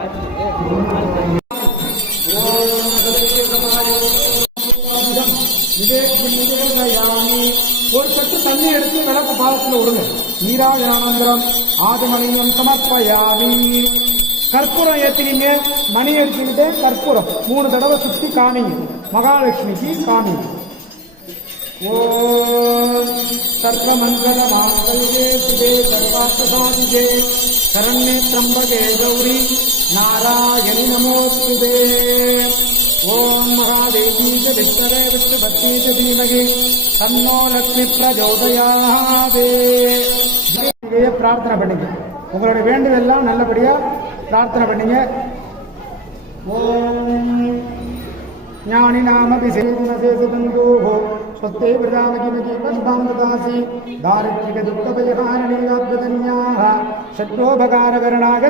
ஒரு சற்று தண்ணி எடுத்து விளக்கு பாதத்தில் விடுங்க. நீராஜானந்தரம் ஆதிமணியம் சமர்ப்பயாமி. கற்பூரம் ஏற்றினீங்க, மணி எடுத்துக்கிட்டே கற்பூரம் 3 தடவை சுற்றி காமிங்க. மகாலட்சுமிக்கு காமிங்க. ஓம் சர்வமங்கல மாங்கல்யே சுபே சர்வார்த்தசாதிகே சரண்யே த்ரம்பகே கௌரி நாராயணி நமோஸ்துதே. ஓம் மகாதேவி ச விஷ்ணவே விஷ்ணுபத்னி ச தீமஹி தன்னோ லக்ஷ்மி பிரச்சோதயாத். பிரார்த்தனை பண்ணுங்க. உங்களுடைய வேண்டுதெல்லாம் நல்லபடியா பிரார்த்தனை பண்ணுங்க. ஓம் ஞானி நாமபி சேதுனசேசுதந்தோஹோ ஸ்வஸ்தே பிரஜாபதிமதி பஸ்பாந்ததாசி தாரித்ரிக துக்க பரிஹாரணீயாத்வதன்யாஹ ஷட்ரோபகாரகரணாக